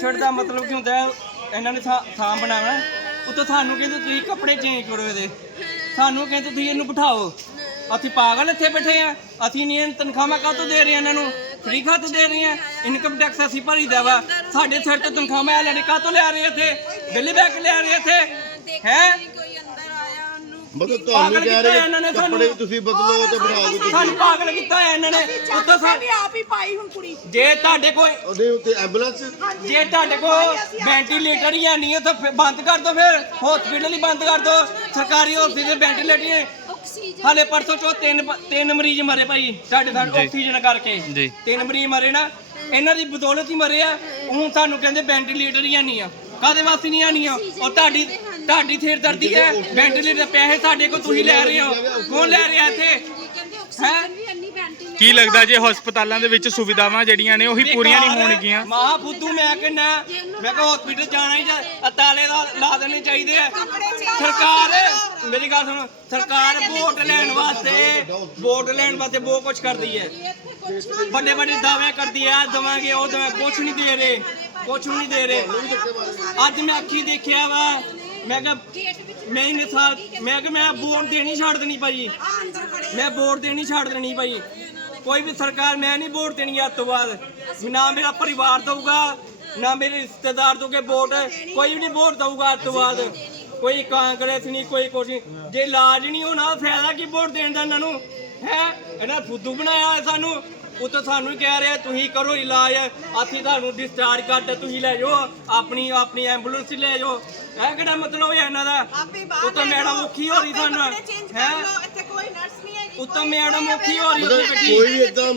ਛੱਡ ਦਾ ਮਤਲਬ ਕੀ ਹੁੰਦਾ ਹੈ, ਇਹਨਾਂ ਨੇ ਥਾਂ ਥਾਂ ਬਣਾਉਣਾ ਉੱਤੋਂ ਸਾਨੂੰ ਕਹਿੰਦੇ ਤੁਸੀਂ ਕੱਪੜੇ ਚੇਂਜ ਕਰੋ ਇਹਦੇ। ਸਾਨੂੰ ਕਹਿੰਦੇ ਤੁਸੀਂ ਇਹਨੂੰ ਬਿਠਾਓ। ਅਸੀਂ ਪਾਗਲ ਇੱਥੇ ਬੈਠੇ ਆ ਅਸੀਂ ਨਹੀਂ ਇਹਨਾਂ ਤਨਖਾਹਾਂ ਕਾਹਤੋਂ ਦੇ ਰਹੇ ਹਾਂ ਇਹਨਾਂ ਨੂੰ? ਫ੍ਰੀ ਖਾਤ ਦੇ ਰਹੇ ਆ ਇਨਕਮ ਟੈਕਸ ਅਸੀਂ ਭਰੀਦਾ ਵਾ। ਸਾਡੇ ਸਿਰ ਤੋਂ ਤਨਖਾਹਾਂ ਲੈਣੇ ਕਾਹਤੋਂ ਲਿਆ ਰਹੇ ਇੱਥੇ? ਬਿੱਲ ਬੈਕ ਲਿਆ ਰਹੇ ਇੱਥੇ? ਹੈ? ਮਤਲਬ ਤੁਹਾਨੂੰ ਕਹਿ ਰਹੇ ਇਹਨਾਂ ਨੇ ਸਾਨੂੰ। ਕੱਪੜੇ ਵੀ ਤੁਸੀਂ ਬਦਲੋ ਤੇ ਬਣਾ ਦਿਓ ਸਾਨੂੰ ਪਾਗਲ ਕੀਤਾ ਹੋਇਆ ਇਹਨਾਂ ਨੇ। ਉੱਤੋਂ ਸਾ- ਵੀ ਆਪ ਹੀ ਪਾਈ ਹੁਣ ਕੁੜੀ। ਜੇ ਤੁਹਾਡੇ ਕੋਈ ਉਹਦੇ ਉੱਤੇ ਐਂਬੂਲੈਂਸ ਜੇ ਤੁਹਾਡੇ ਕੋਲ ਵੈਂਟੀਲੇਟਰ ਹੀ ਨਹੀਂ ਹੈ ਤਾਂ ਫਿਰ ਬੰਦ ਕਰ ਦਿਓ ਫਿਰ। ਹਸਪੀਟਲ ਹੀ ਬੰਦ ਕਰ ਦਿਓ। ਸਰਕਾਰੀ ਹਸਪੀਟਲ ਵੈਂਟੀਲੇਟਰ ਹੀ ਹਾਲੇ ਪਰਸੋਂ ਚੋ ਤਿੰਨ ਤਿੰਨ ਮਰੀਜ਼ ਮਰੇ ਭਾਈ। ਸਾਡੇ ਨਾਲ ਆਕਸੀਜਨ ਕਰਕੇ। ਜੀ। ਤਿੰਨ ਮਰੀਜ਼ ਮਰੇ ਨਾ। ਇਹਨਾਂ ਦੀ ਬਦੌਲਤ ਹੀ ਮਰੇ ਆ। ਹੁਣ ਸਾਨੂੰ ਕਹਿੰਦੇ ਵੈਂਟੀਲੇਟਰ ਹੀ ਹੈ ਨਹੀਂ ਆ। ਕਾਦੇ ਵਾਸਤੇ ਨਹੀਂ ਆਣੀ ਆ? ਉਹ ਤੁਹਾਡੀ ਤੁਹਾਡੀ ਥੇਰ ਦਰਦੀ ਹੈ ਵੈਂਟੀਲੇਟਰ ਦੇ ਪੈਸੇ ਸਾਡੇ ਕੋਲ ਤੁਸੀਂ ਲੈ ਰਹੇ ਹੋ। ਕੌਣ ਲੈ ਰਿਹਾ ਇੱਥੇ? ਵੈਂਟੀਲੇਟਰ ਕੀ ਲੱਗਦਾ ਜੇ ਹਸਪਤਾਲਾਂ ਦੇ ਵਿੱਚ ਸੁਵਿਧਾਵਾਂ ਜਿਹੜੀਆਂ ਨੇ ਉਹੀ ਪੂਰੀਆਂ ਨਹੀਂ ਹੋਣਗੀਆਂ? ਮਾਂ ਫੁੱਦੂ ਮੈਂ ਕਹਿੰਦਾ ਮੈਂ ਕਿਹਾ ਹਸਪੀਟਲ ਜਾਣਾ ਹੀ ਜਾ ਤਾਲੇ ਦਾ ਲਾ ਦੇਣੇ ਚਾਹੀਦੇ ਆ। ਸਰਕਾਰ ਮੇਰੀ ਗੱਲ ਸੁਣ ਸਰਕਾਰ ਵੋਟ ਲੈਣ ਵਾਸਤੇ ਵੋਟ ਲੈਣ ਵਾਸਤੇ ਬਹੁਤ ਕੁਝ ਕਰਦੀ ਹੈ। ਵੱਡੇ ਵੱਡੇ ਦਾਅਵੇ ਕਰਦੀ ਹੈ ਦਵਾਂਗੇ ਉਹ ਦਵਾਂ ਕੁਝ ਨਹੀਂ ਦੇ ਰਹੇ ਕੁਝ ਨਹੀਂ ਦੇ ਰਹੇ। ਅੱਜ ਮੈਂ ਅੱਖੀ ਦੇਖਿਆ ਵਾ ਮੈਂ ਕਿਹਾ, ਮੈਂ ਇੰਨੇ ਸਾਲ, ਮੈਂ ਕਿਹਾ, ਮੈਂ ਵੋਟ ਦੇਣੀ ਛੱਡ ਦੇਣੀ ਭਾਈ। ਮੈਂ ਵੋਟ ਦੇਣੀ ਛੱਡ ਦੇਣੀ ਭਾਈ। ਕੋਈ ਵੀ ਸਰਕਾਰ, ਮੈਂ ਨਹੀਂ ਵੋਟ ਦੇਣੀ ਅੱਜ ਤੋਂ ਬਾਅਦ। ਨਾ ਮੇਰਾ ਪਰਿਵਾਰ ਦਊਗਾ, ਨਾ ਮੇਰੇ ਰਿਸ਼ਤੇਦਾਰ ਦੋਗੇ ਵੋਟ। ਕੋਈ ਵੀ ਨਹੀਂ ਵੋਟ ਦਊਗਾ ਅੱਜ ਤੋਂ ਬਾਅਦ। ਕੋਈ ਕਾਂਗਰਸ ਨਹੀਂ, ਕੋਈ ਕੁਛ ਨਹੀਂ। ਜੇ ਲਾਜ ਨਹੀਂ ਹੋਣਾ, ਫਾਇਦਾ ਕੀ ਵੋਟ ਦੇਣ ਦਾ ਇਹਨਾਂ ਨੂੰ? ਹੈ? ਇਹਨਾਂ ਫੁੱਦੂ ਬਣਾਇਆ ਹੋਇਆ ਸਾਨੂੰ। ਉਹ ਤਾਂ ਸਾਨੂੰ ਹੀ ਕਹਿ ਰਿਹਾ ਤੁਸੀਂ ਕਰੋ ਇਲਾਜ ਅਸੀਂ ਤੁਹਾਨੂੰ ਡਿਸਚਾਰਜ ਕਰਦੇ ਤੁਸੀਂ ਲੈ ਜਾਓ ਆਪਣੀ ਆਪਣੀ ਐਂਬੂਲੈਂਸ 'ਚ ਲੈ ਜਾਓ। ਇਹ ਕਿਹੜਾ ਮਤਲਬ ਹੈ ਇਹਨਾਂ ਦਾ? ਆਪੇ ਬਾਹਰ ਉਹ ਤਾਂ ਮੈਡਮ ਔਖੀ ਹੋ ਰਹੀ ਸਾਨੂੰ। ਕਰ ਹੈ? ਇੱਥੇ ਕੋਈ ਨਰਸ ਨਹੀਂ ਹੈਗੀ ਉਹ ਤਾਂ ਮੈਡਮ ਔਖੀ ਹੋ ਰਹੀ ਗੱਡੀ ਕੋਈ ਵੀ ਇਦਾਂ